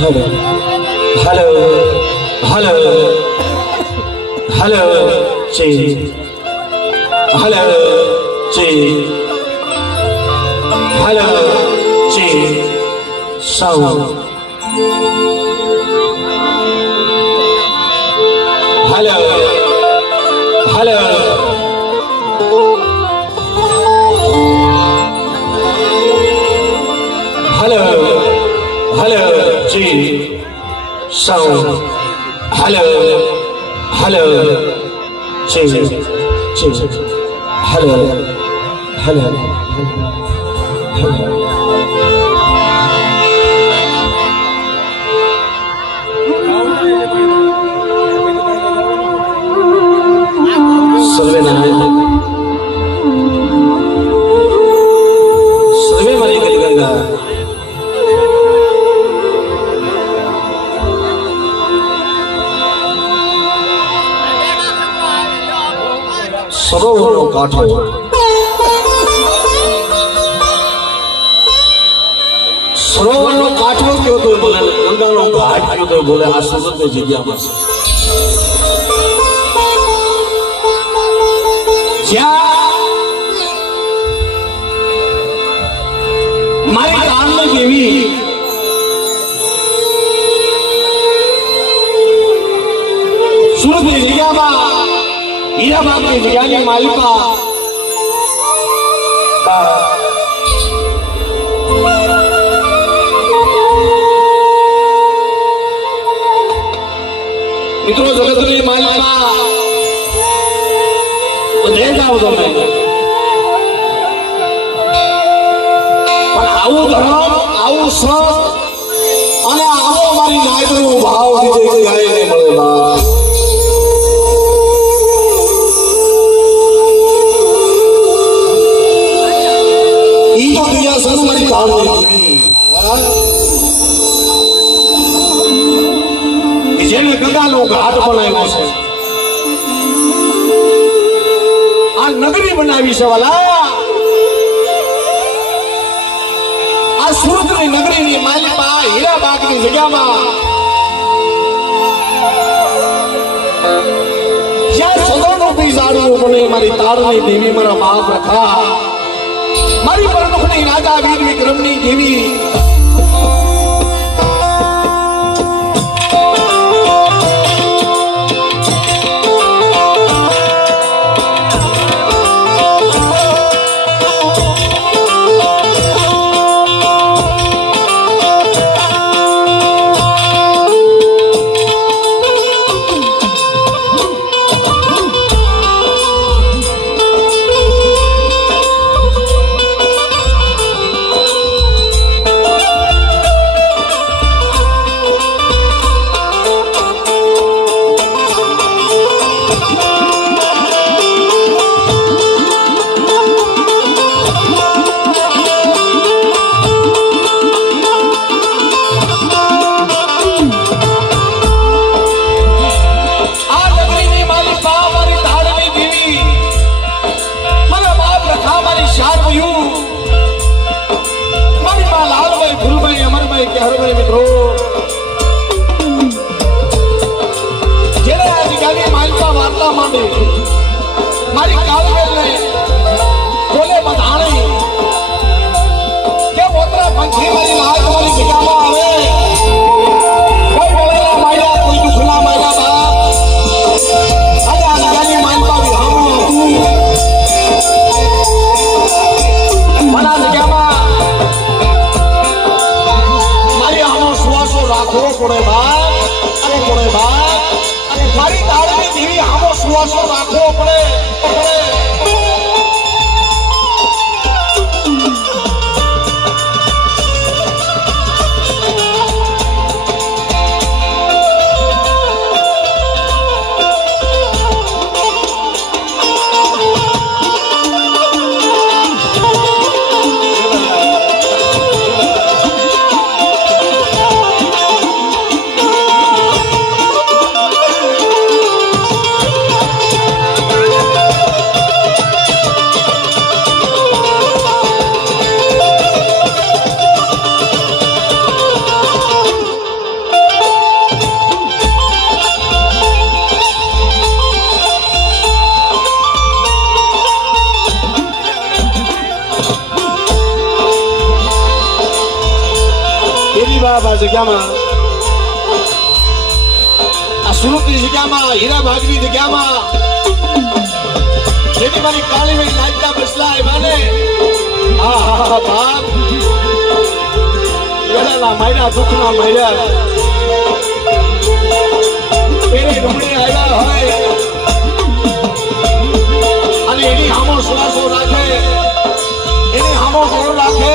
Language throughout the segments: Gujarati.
Hello, hello, hello, hello, G, hello, G, hello, G, sound, hello, hello, hello, hello, G, sound, hello, hello, G, hello, hello, hello. सर्वे मारी गली गंगा સરોવરનો કાંઠો સરોવરનો કાંઠો કયો તો બોલે ગંગાનો ઘાટ કયો તો બોલે આ સુરતની જગ્યામાં જ્યાં મારી કામની દેવી સુરતની જગ્યામાં હીરાબાગની જગ્યાની માલિકા મિત્રો જગતની માલિકા બધે જાવ તમે પણ આવું ધર્મ આવું સત અને આવો મારી નાયકનો ભાવ બીજે ક્યાંય નહીં મળે બા જેને ગંગાનો ઘાટ બનાવ્યો છે આ નગરી બનાવી છે વાલા આ સુરતની નગરીની માલિકા હીરાબાગની જગ્યામાં જ્યાં સદોનો પીઝાડું બને મારી તારની દેવી મારા બાપ રખા મારી પરદુખની રાજા વીર વિક્રમની દેવી વિશ્વાસો રાખવો પડે. જગ્યામાં આ સુરતની જગ્યામાં હીરાબાગની જગ્યામાં જેની મારી કાળીભાઈ નાચતા બસલા આવ્યા ને આ બાપ ગળાના માર્યા દુઃખના માર્યા પેલી ડુંગળી આવ્યા હોય અને એની હામો શ્વાસો રાખે એની હામો ગોળ રાખે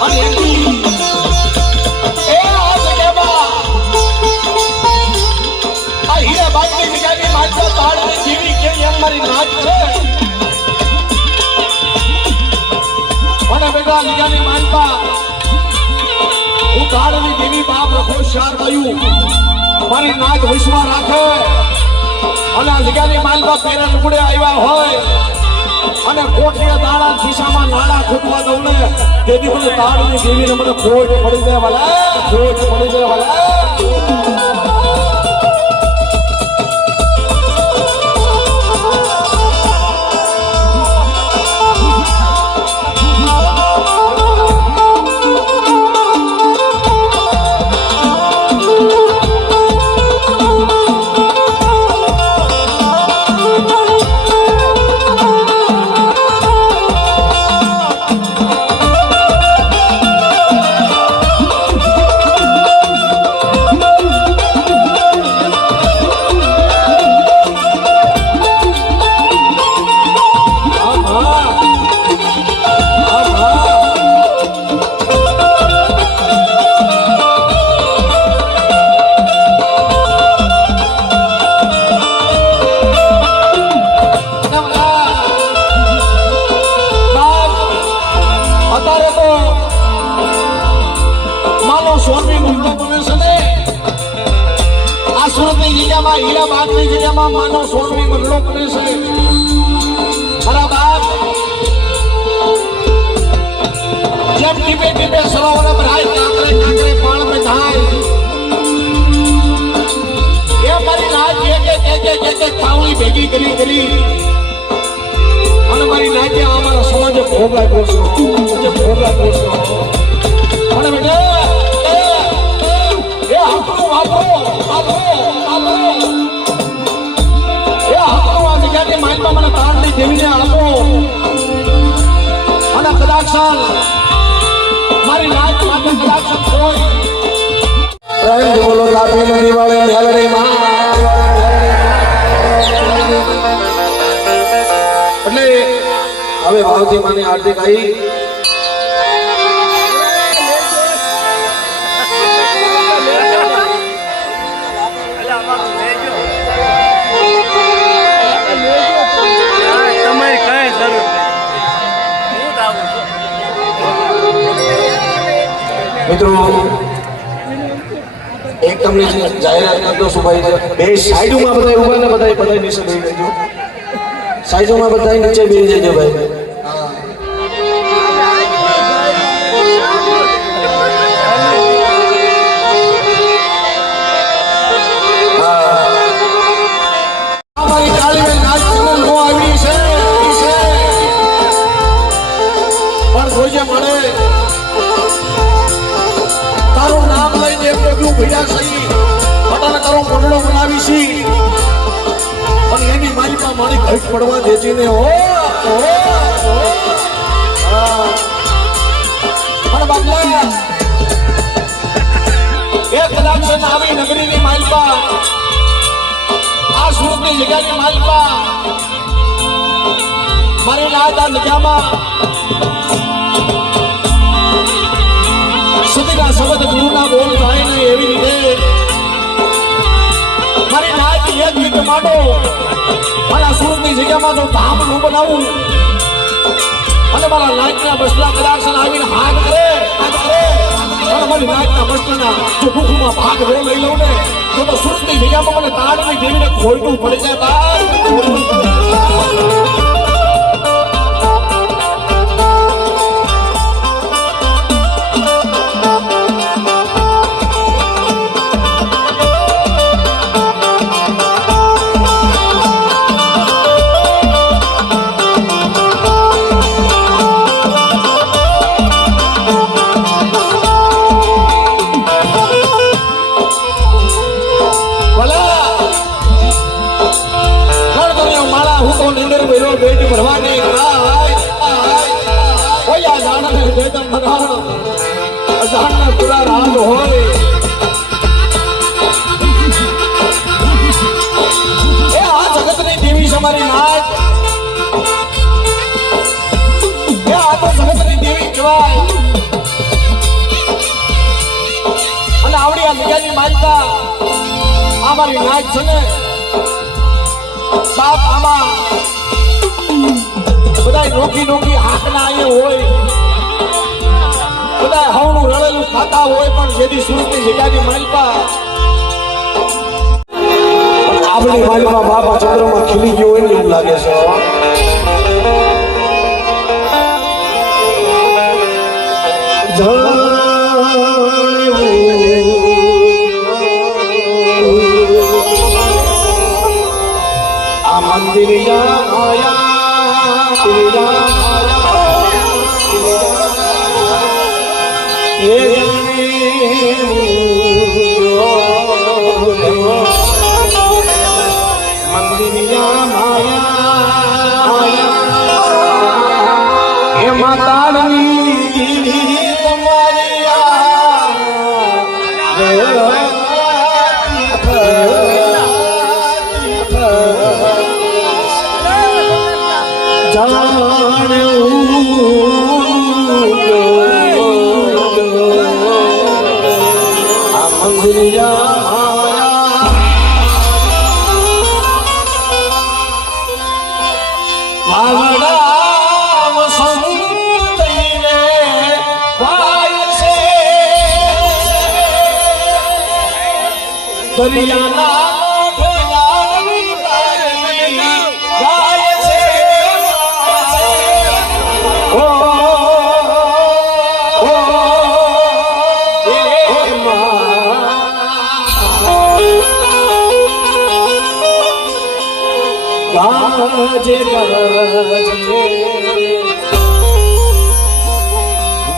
અને એની એ આ જગ્યામાં આ હીરા બાગની જગ્યાની માતા તાળની જેવી કેવી એમ મારી નાચ છે અને બેટા જગ્યાની માનતા હું તાળની દેવી બાપ રખો શાર થયું મારી નાચ હોશમાં રાખે અને આ જગ્યાની માનતા પેરા લુગડે આવ્યા હોય અને કોઠિયા દાણા ખિસ્સામાં નાણા ખૂટવા દઉં ને તેથી મને તાળની દેવીને મને ખોટ પડી જાય વાલા ખોટ પડી જાય વાલા હીરાબાગની જગ્યામાં માનો સોનની મગડો બને છે મારા બાપ જેમ ટીપે ટીપે સરોવર ભરાય કાંકરે કાંકરે પાણ में થાય એ મારી નાચ એક પાવલી ભેગી કરી અને મારી નાચે અમારા સમાજે ભોગ આપ્યો છે ભોગ આપ્યો છે અને બેટા એ આપણો બાપો માઇન્ડમાં મને તાળની દેવીને આપો અને કદાચ મારી નાચ માટે કદાચ કોઈ પ્રેમ બોલો લાભી નદી વાળે મેલડી માં એટલે હવે ભાવથી માની આરતી ગાઈ મિત્રો એક તમને જાહેરાત કરતો છું ભાઈ બે સાઈડમાં બધા ઉભા ને બધા નીચે બેસી જજો સાઈડમાં બધા નીચે બેસી જજો ભાઈ અમારી કાળીભાઈ નાચ કેવું નો આવી છે પણ જોજે મળે તારું નામ લઈને પ્રભુ ભીડા સહી બટન કરો મંડળો બનાવી છી પણ એની માલિકા મારી ઘટ પડવા દેજી ને પણ બાપલા એ કદાચ આવી નગરીની માલિકા સુરતની જગ્યાની માલિકા મારી નાતા જગ્યામાં સતીના શબ્દ ગુરુના બોલ થાય ને એવી રીતે મારી નાત એક ગીત માંડો મારા સુરતની જગ્યામાં જો ધામ ન બનાવું અને મારા નાચના બસલા કદાચ આવીને હાથ કરે અને મારી નાચના બસલાના જો ભૂખમાં ભાગ રો લઈ લઉં ને તો સુરતની જગ્યામાં મને તાળની દેવીને ખોલવું પડી જાય પૂરા રામ હોય એ આ જગતની દેવી છે મારી નાચ એ આ તો જગતની દેવી કહેવાય અને આવડી આ જગ્યાની માનતા આ મારી નાચ છે ને બાપ આમાં બધા નોખી હાથના અહીંયા હોય બધા હવનું રળેલું ખાતા હોય પણ જેથી સુરતની જગ્યાની માલિકા આપણી માલિકા બાપા ચંદ્રમાં ખીલી ગયો હોય ને એવું લાગે છે આ મંદિર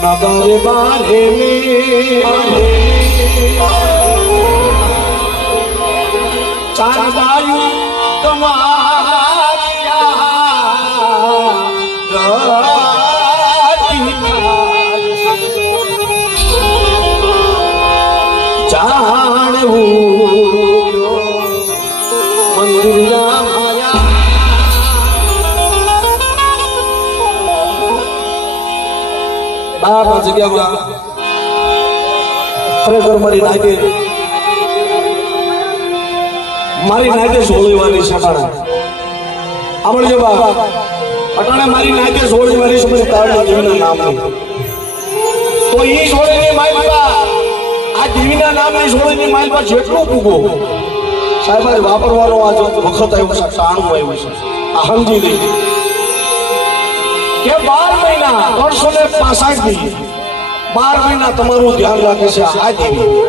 नगर बारे चांदायु બાપા જગ્યામાં ખરેખર મારી નાયકે સોળીવાની સટાણા આપણે જો બાપા અટાણે મારી નાયકે સોળીવાની સમય તારણા દેવીના નામની તો ઈ સોળીની માલપા આ દેવીના નામની સોળીની માલપા જેટલો પૂગો સાહેબ આજે વાપરવાનો આ જો વખત આવ્યો છે ટાણું આવ્યું છે આ સમજી લઈ કે 12 મહિના 365 દી 12 મહિના તમારું ધ્યાન રાખે છે આ દેવી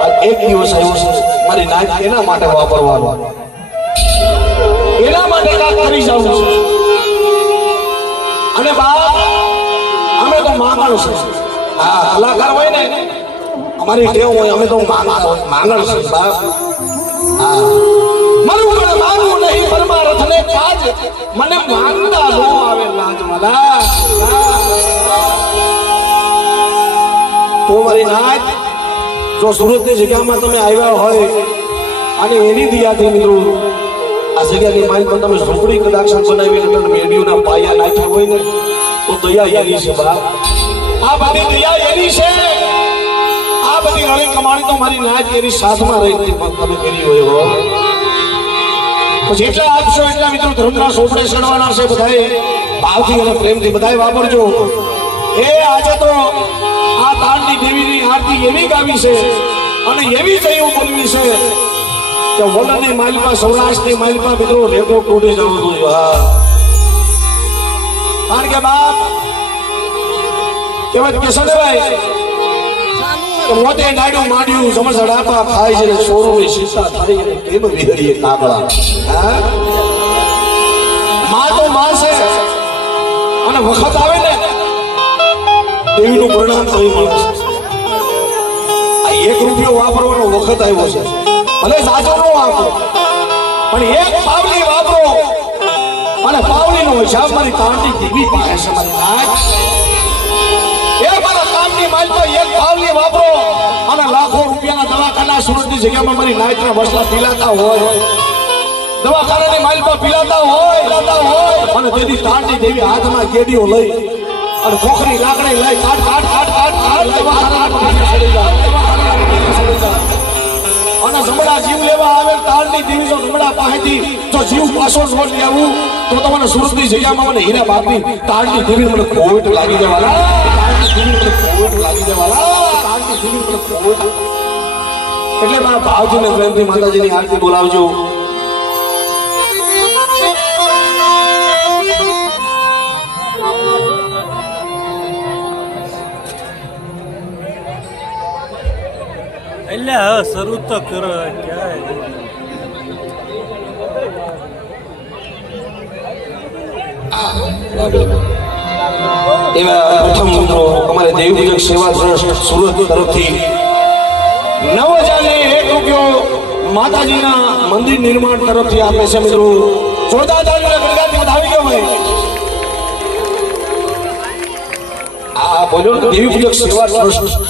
આ એક દિવસ આવ્યો છે મારી નાચ એના માટે વાપરવાનો એના માટે કાક કરી જાવું છે અને બાપ અમે તો માંગણ છે હા કલાકાર હોય ને અમારી ટેવ હોય અમે તો માંગણ છે બાપ હા મારું મને માનવું નહીં પરમાર્થ ને કાજ મને માંગતા ન આવે લાજ વાલા તો મારી નાચ જો સુરતની જગ્યામાં તમે આવ્યા હોય અને એની દિયાથી મિત્રો જગ્યાની માલિકા તમે ઝૂંપડી કદાક્ષણ બનાવી અને મેડીઓના પાયા નાખ્યા હોય ને તો દયા એની છે બાપ, આ બધી દયા એની છે, આ બધી રળી કમાણી તો મારી નાચ એની સાથમાં રહી તમે કરી હોય હો. પછી એટલા આપશો એટલા મિત્રો ધર્મના સોપડે ચડવાના છે, બધાએ ભાવથી અને પ્રેમથી બધાએ વાપરજો. એ આજે તો આ તાળની દેવીની આરતી એવી ગાવી છે અને એવી જયું બોલવી છે કે વલણની માલિકા સૌરાષ્ટ્રની માલિકા મિત્રો રેકો તૂટી જવું જોઈએ. હા, કારણ કે બાપ કહેવાય કે સદેવાય મોતે ડાડું માંડ્યું સમસડ આપા ખાય છે સોરોની શીશા થાય ને કેમ વિહરીએ કાગળા. હા, માં તો માં છે અને વખત આવે ને દેવીનું પરિણામ થઈ મળે. આ 1 રૂપિયો વાપરવાનો વખત આવ્યો છે, ભલે સાચો ન વાપરો પણ 1 પાવલી વાપરો અને પાવલીનો હિસાબ મારી તાંડી દેવી પાસે છે. મારી નાચ એ મારા કામની માલમાં 1 પાવલી વાપરો અને લાખો રૂપિયાના દવાખાના સુરતની જગ્યામાં મારી નાચના વસલા પીલાતા હોય, દવાખાનાની માલમાં પીલાતા હોય અને તેથી તાંડી દેવી હાથમાં કેડીઓ લઈ અને ખોખરી લાકડી લઈ કાટ અને જમણા જીવ લેવા આવે તાળની દેવી જો જમણા પાસેથી જો જીવ પાછો ન લેવું તો તમને સુરતની જગ્યામાં મને હીરા બાપની તાળની દેવી મને કોટ લાગી દેવાલા, તાળની દેવી મને કોટ. એટલે મારા ભાવજીને પ્રેમથી માતાજીની આરતી બોલાવજો. એટલે શરૂ તો કરો ક્યાં એવા પ્રથમ મિત્રો અમારે દેવપૂજક સેવા ટ્રસ્ટ સુરત તરફથી 9,001 રૂપિયો માતાજીના મંદિર નિર્માણ તરફથી આપે છે. મિત્રો જોરદાર તાળીઓના ગણગાથી વધાવી ગયો ભાઈ. આ બોલો દેવપૂજક સેવા ટ્રસ્ટ.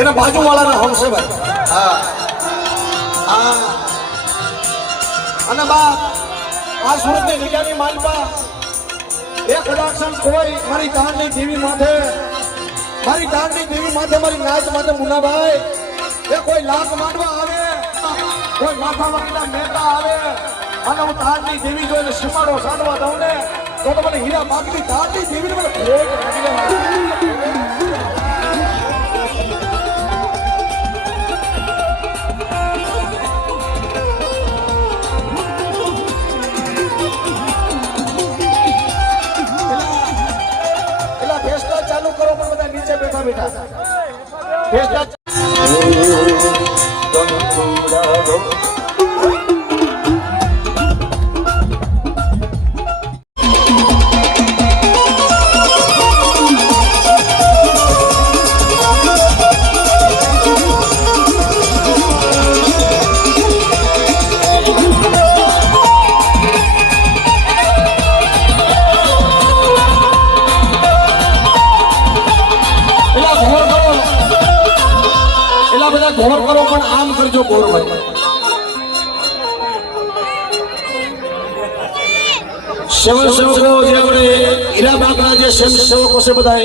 એના બાજુવાળાના હમ છે ભાઈ. હા હા અને બા આ સુરતની જગ્યાની માલપા 1,000 કોઈ મારી તાંડની દેવી માથે મારી નાચ માથે મુનાભાઈ એ કોઈ લાખ માંડવા આવે કોઈ માથા વગરના મહેતા આવે અને હું તાંડની દેવી જોઈને સીમાડો સાડવા દઉં ને તો મને હીરા બાગની તાંડની દેવીને મને ભોગ લાગી જાય. બેઠા ઘોર કરો પણ આમ કરજો ગોરભાઈ. સેવક સેવકો જે આપણે હીરાબાગના જે સેવકો છે બધા